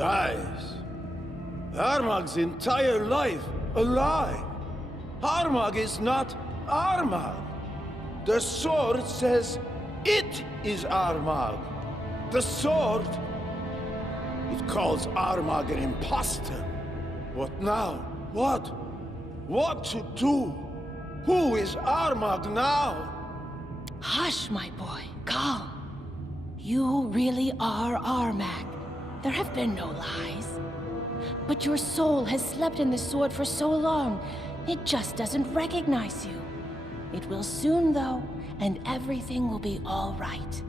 Lies. Armag's entire life a lie. Armag is not Armag. The sword says it is Armag. The sword, it calls Armag an imposter. What now? What? What to do? Who is Armag now? Hush, my boy. Calm. You really are Armag. There have been no lies. But your soul has slept in the sword for so long, it just doesn't recognize you. It will soon, though, and everything will be all right.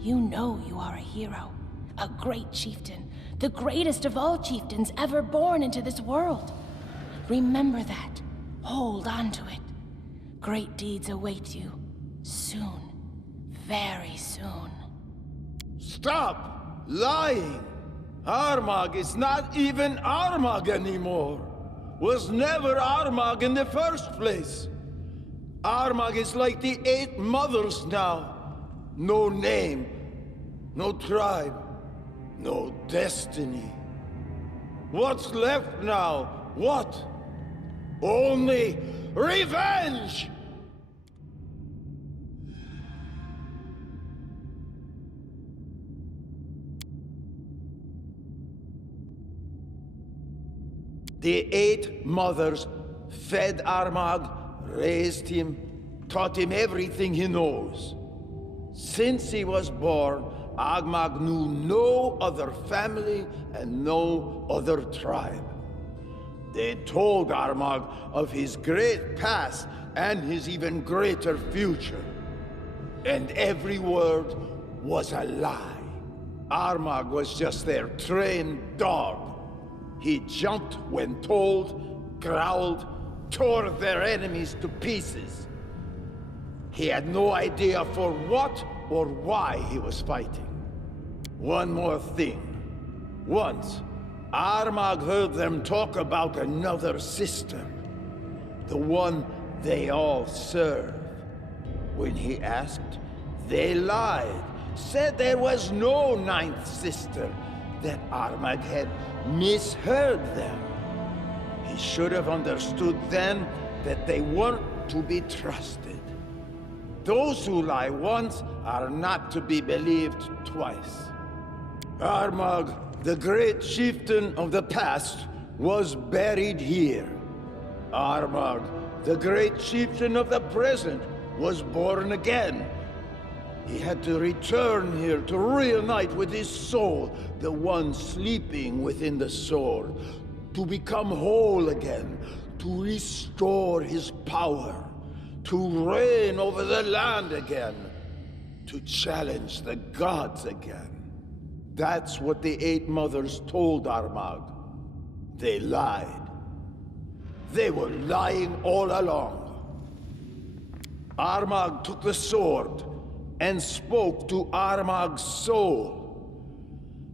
You know you are a hero, a great chieftain, the greatest of all chieftains ever born into this world. Remember that. Hold on to it. Great deeds await you. Soon. Very soon. Stop lying! Armag is not even Armag anymore. Was never Armag in the first place. Armag is like the 8 mothers now. No name, no tribe, no destiny. What's left now? What? Only revenge! The 8 mothers fed Armag, raised him, taught him everything he knows. Since he was born, Armag knew no other family and no other tribe. They told Armag of his great past and his even greater future. And every word was a lie. Armag was just their trained dog. He jumped when told, growled, tore their enemies to pieces. He had no idea for what or why he was fighting. One more thing. Once, Armag heard them talk about another system. The one they all serve. When he asked, they lied. Said there was no 9th sister. That Armag had misheard them. He should have understood then that they weren't to be trusted. Those who lie once are not to be believed twice. Armag, the great chieftain of the past, was buried here. Armag, the great chieftain of the present, was born again. He had to return here to reunite with his soul, the one sleeping within the sword, to become whole again, to restore his power, to reign over the land again, to challenge the gods again. That's what the 8 mothers told Armag. They lied. They were lying all along. Armag took the sword and spoke to Armag's soul.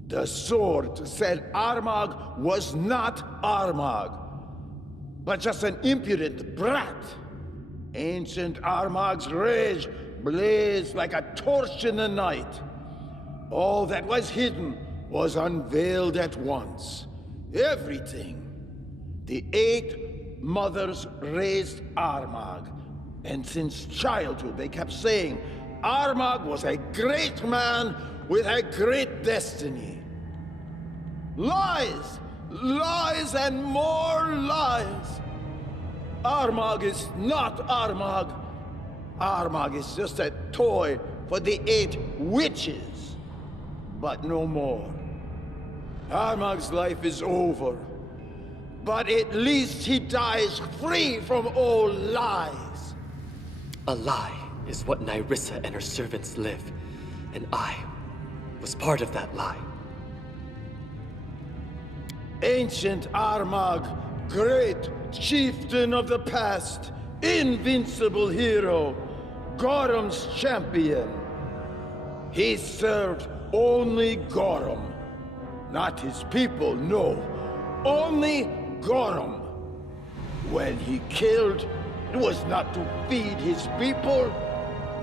The sword said Armag was not Armag, but just an impudent brat. Ancient Armag's rage blazed like a torch in the night. All that was hidden was unveiled at once. Everything. The 8 mothers raised Armag, and since childhood they kept saying Armag was a great man with a great destiny. Lies! Lies and more lies! Armag is not Armag. Armag is just a toy for the 8 witches. But no more. Armag's life is over. But at least he dies free from all lies. A lie is what Nyrissa and her servants live, and I was part of that lie. Ancient Armag, great chieftain of the past, invincible hero, Gorham's champion. He served only Gorham, not his people, no. Only Gorham. When he killed, it was not to feed his people,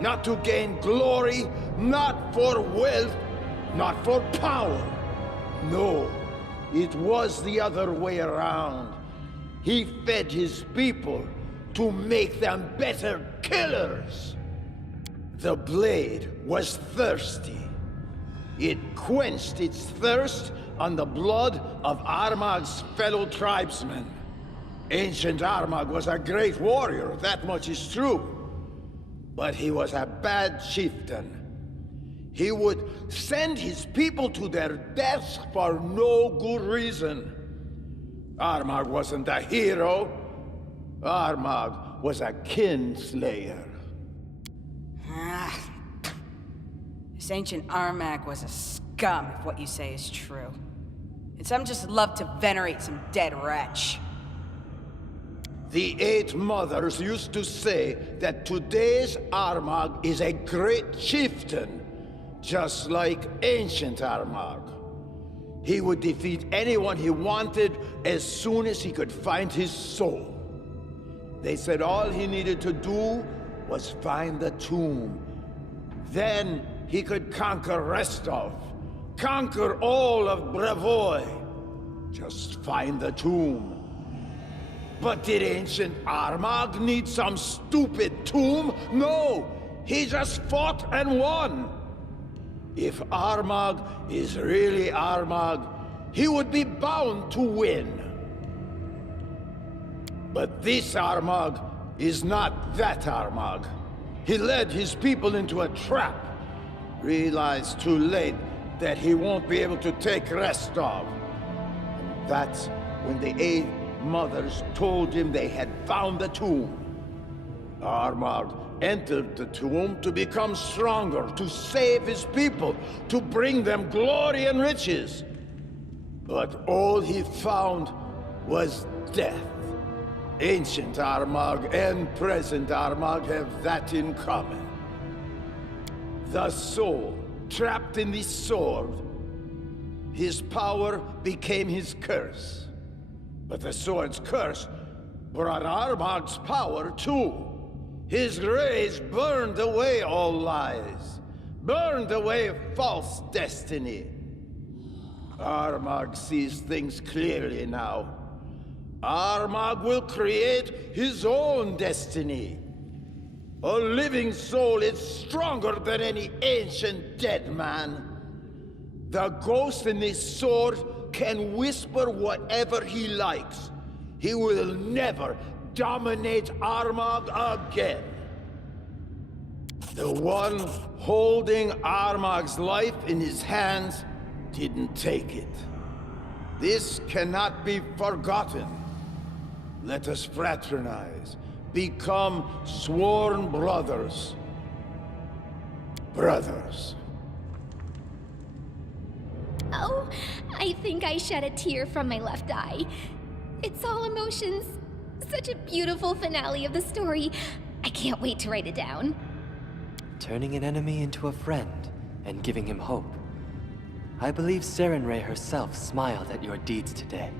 not to gain glory, not for wealth, not for power. No, It was the other way around. He fed his people to make them better killers. The blade was thirsty. It quenched its thirst on the blood of Armag's fellow tribesmen. Ancient Armag was a great warrior, that much is true. But he was a bad chieftain. He would send his people to their deaths for no good reason. Armag wasn't a hero. Armag was a kinslayer. This ancient Armag was a scum, if what you say is true. And some just love to venerate some dead wretch. The Eight Mothers used to say that today's Armag is a great chieftain, just like ancient Armag. He would defeat anyone he wanted as soon as he could find his soul. They said all he needed to do was find the tomb. Then he could conquer Restov, conquer all of Brevoy. Just find the tomb. But did ancient Armag need some stupid tomb? No! He just fought and won! If Armag is really Armag, he would be bound to win. But this Armag is not that Armag. He led his people into a trap. Realized too late that he won't be able to take Restov. And that's when the Eight Mothers told him they had found the tomb. Armag entered the tomb to become stronger, to save his people, to bring them glory and riches. But all he found was death. Ancient Armag and present Armag have that in common. The soul, trapped in this sword, his power became his curse. But the sword's curse brought Armag's power too. His rays burned away all lies, burned away false destiny. Armag sees things clearly now. Armag will create his own destiny. A living soul is stronger than any ancient dead man. The ghost in this sword can whisper whatever he likes. He will never dominate Armag again. The one holding Armag's life in his hands didn't take it. This cannot be forgotten. Let us fraternize, become sworn brothers. Brothers. Oh, I think I shed a tear from my left eye. It's all emotions. Such a beautiful finale of the story. I can't wait to write it down. Turning an enemy into a friend and giving him hope. I believe Sarenrae herself smiled at your deeds today.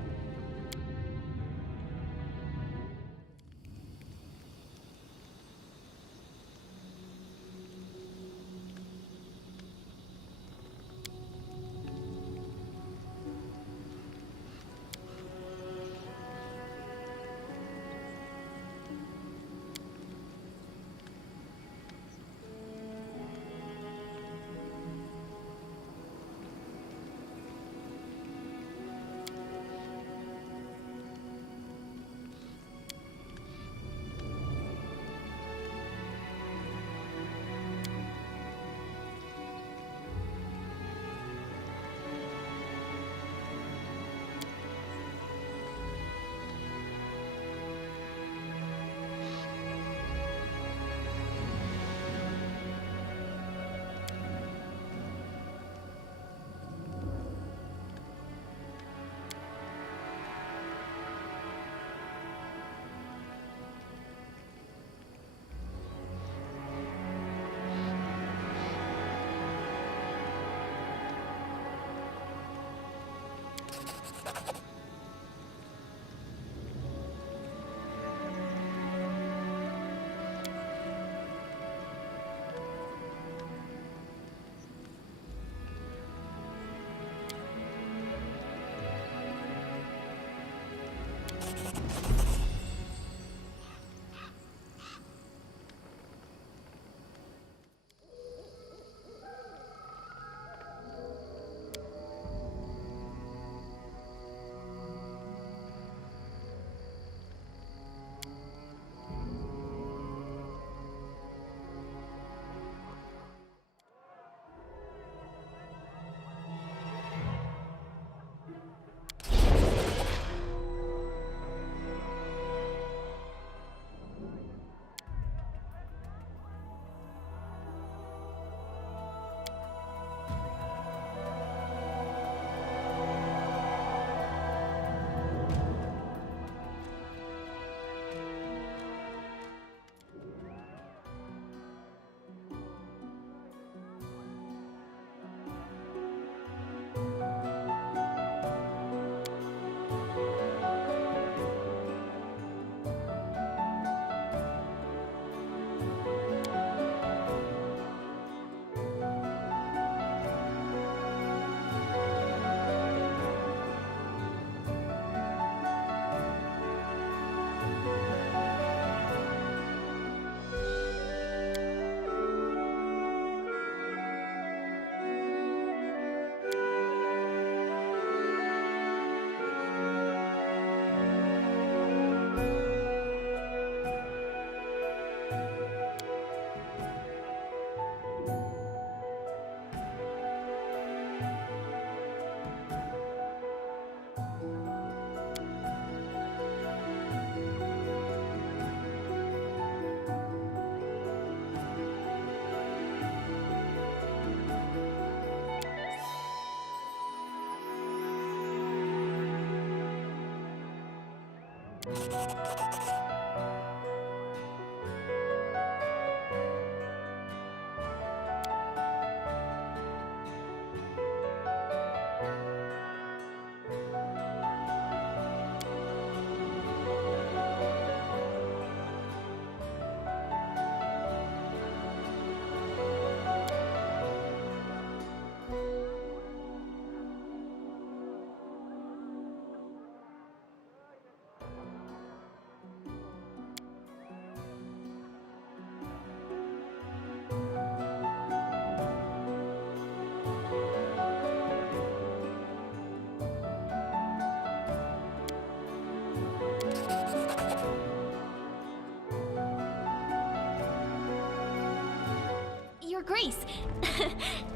Your Grace,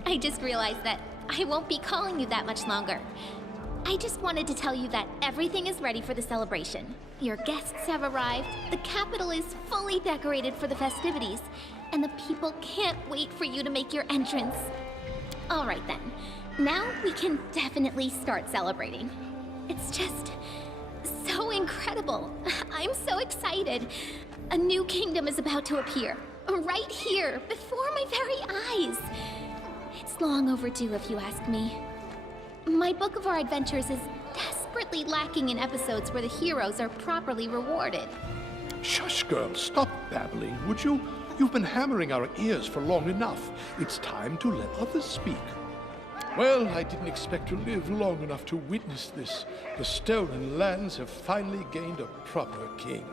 I just realized that I won't be calling you that much longer. I just wanted to tell you that everything is ready for the celebration. Your guests have arrived, the capital is fully decorated for the festivities, and the people can't wait for you to make your entrance. All right then, now we can definitely start celebrating. It's just so incredible. I'm so excited. A new kingdom is about to appear. Right here, before my very eyes. It's long overdue, if you ask me. My book of our adventures is desperately lacking in episodes where the heroes are properly rewarded. Shush, girl, stop babbling, would you? You've been hammering our ears for long enough. It's time to let others speak. Well, I didn't expect to live long enough to witness this. The stolen lands have finally gained a proper king.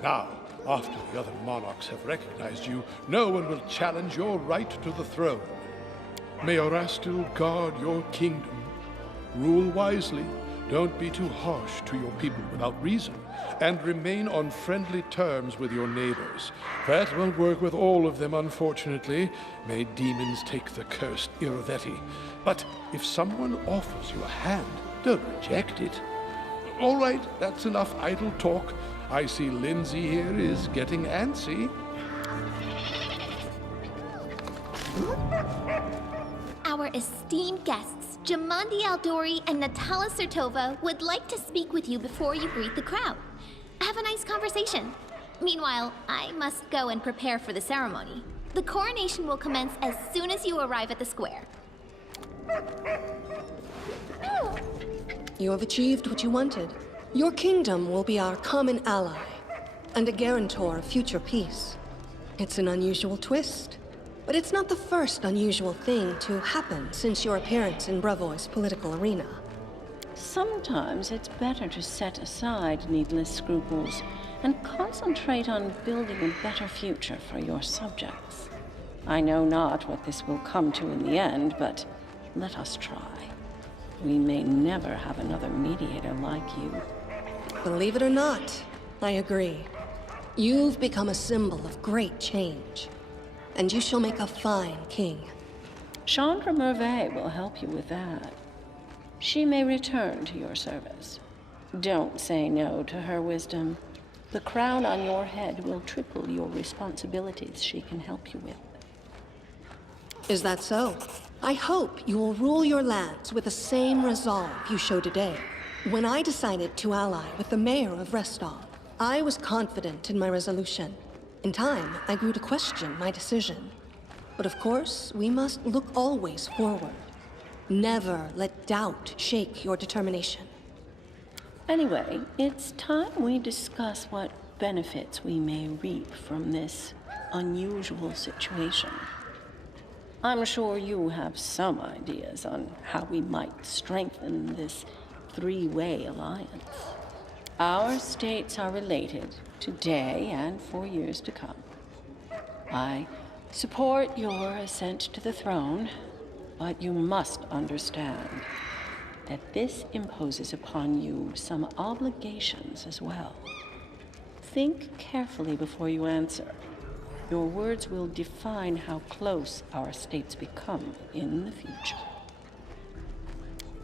Now, after the other monarchs have recognized you, no one will challenge your right to the throne. May Orastil guard your kingdom. Rule wisely, don't be too harsh to your people without reason, and remain on friendly terms with your neighbors. That won't work with all of them, unfortunately. May demons take the cursed Irovetti. But if someone offers you a hand, don't reject it. All right, that's enough idle talk. I see Lindsay here is getting antsy. Our esteemed guests, Jamandi Aldori and Natala Sertova, would like to speak with you before you greet the crowd. Have a nice conversation. Meanwhile, I must go and prepare for the ceremony. The coronation will commence as soon as you arrive at the square. You have achieved what you wanted. Your kingdom will be our common ally, and a guarantor of future peace. It's an unusual twist, but it's not the first unusual thing to happen since your appearance in Brevoy's political arena. Sometimes it's better to set aside needless scruples and concentrate on building a better future for your subjects. I know not what this will come to in the end, but let us try. We may never have another mediator like you. Believe it or not, I agree. You've become a symbol of great change, and you shall make a fine king. Chandra Merveille will help you with that. She may return to your service. Don't say no to her wisdom. The crown on your head will triple your responsibilities she can help you with. Is that so? I hope you will rule your lands with the same resolve you show today. When I decided to ally with the mayor of Restall, I was confident in my resolution. In time, I grew to question my decision. But of course, we must look always forward. Never let doubt shake your determination. Anyway, it's time we discuss what benefits we may reap from this unusual situation. I'm sure you have some ideas on how we might strengthen this three-way alliance. Our states are related today and for years to come. I support your ascent to the throne, but you must understand that this imposes upon you some obligations as well. Think carefully before you answer. Your words will define how close our states become in the future.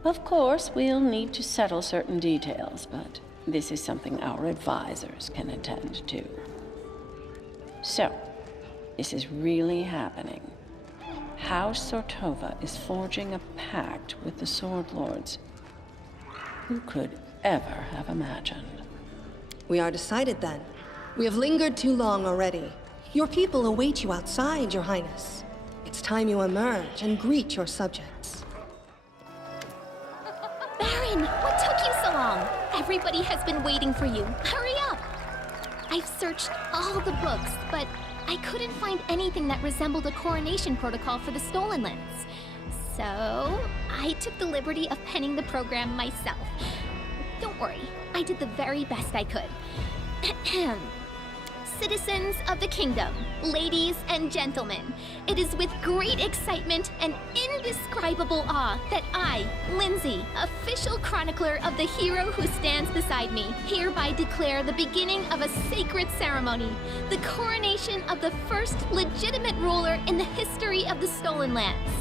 Of course, we'll need to settle certain details, but this is something our advisors can attend to. So, this is really happening. House Sortova is forging a pact with the Sword Lords. Who could ever have imagined? We are decided then. We have lingered too long already. Your people await you outside, Your Highness. It's time you emerge and greet your subjects. Baron, what took you so long? Everybody has been waiting for you. Hurry up! I've searched all the books, but I couldn't find anything that resembled a coronation protocol for the Stolen Lands. So, I took the liberty of penning the program myself. Don't worry, I did the very best I could. Citizens of the kingdom, ladies and gentlemen, it is with great excitement and indescribable awe that I, Lindsay, official chronicler of the hero who stands beside me, hereby declare the beginning of a sacred ceremony, the coronation of the first legitimate ruler in the history of the Stolen Lands.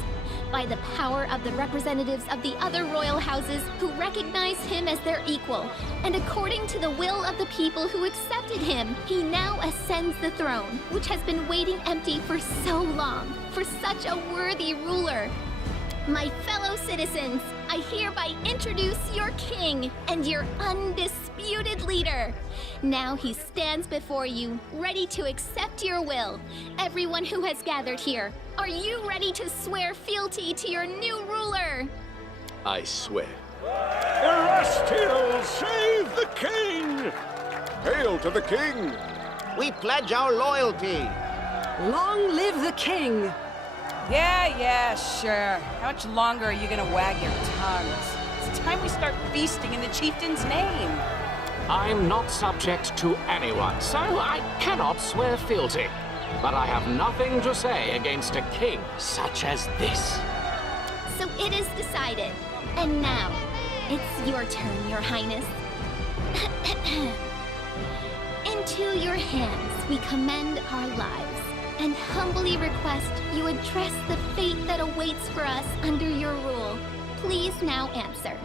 By the power of the representatives of the other royal houses who recognize him as their equal, and according to the will of the people who accepted him, he now ascends the throne, which has been waiting empty for so long, for such a worthy ruler. My fellow citizens, I hereby introduce your king and your undisputed leader. Now he stands before you, ready to accept your will. Everyone who has gathered here, are you ready to swear fealty to your new ruler? I swear. Erestiel, save the king! Hail to the king! We pledge our loyalty. Long live the king! Yeah, sure. How much longer are you gonna wag your tongues? It's time we start feasting in the chieftain's name. I'm not subject to anyone, so I cannot swear fealty. But I have nothing to say against a king such as this. So it is decided. And now, it's your turn, Your Highness. Into your hands we commend our lives, and humbly request you address the fate that awaits for us under your rule. Please now answer.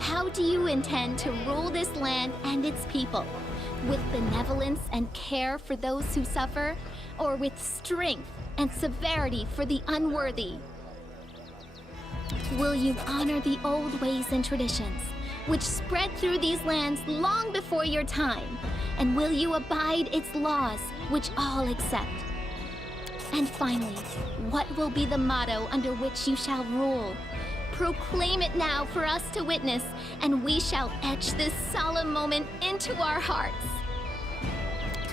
How do you intend to rule this land and its people? With benevolence and care for those who suffer, or with strength and severity for the unworthy? Will you honor the old ways and traditions, which spread through these lands long before your time? And will you abide its laws, which all accept? And finally, what will be the motto under which you shall rule? Proclaim it now for us to witness, and we shall etch this solemn moment into our hearts.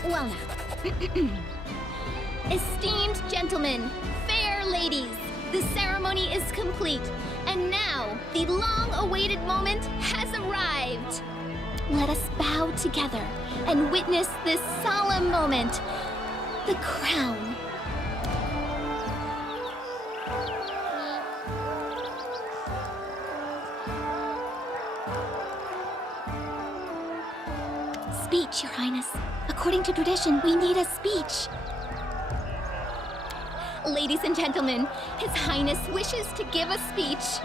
Well now, esteemed gentlemen, fair ladies, the ceremony is complete, and now the long-awaited moment has arrived. Let us bow together and witness this solemn moment, the crown. Speech, Your Highness. According to tradition, we need a speech. Ladies and gentlemen, His Highness wishes to give a speech.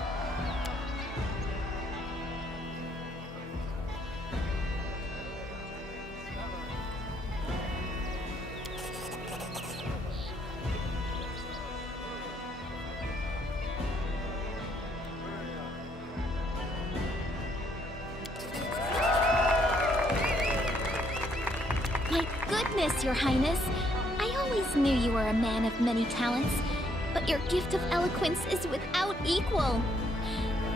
My goodness, Your Highness. I always knew you were a man of many talents, but your gift of eloquence is without equal.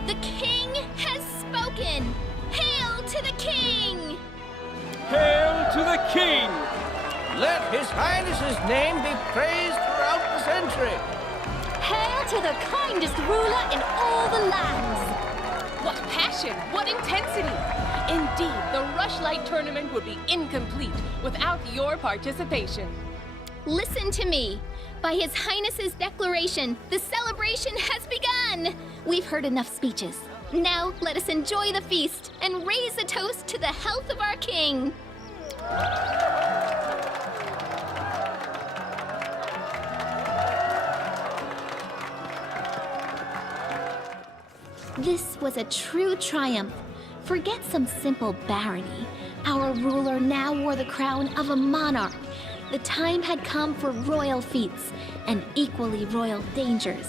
The king has spoken! Hail to the king! Hail to the king! Let His Highness's name be praised throughout the century. Hail to the kindest ruler in all the lands! What passion! What intensity! Indeed, the Rushlight tournament would be incomplete without your participation. Listen to me. By His Highness's declaration, the celebration has begun! We've heard enough speeches. Now let us enjoy the feast and raise a toast to the health of our king. This was a true triumph. Forget some simple barony. Our ruler now wore the crown of a monarch. The time had come for royal feats and equally royal dangers.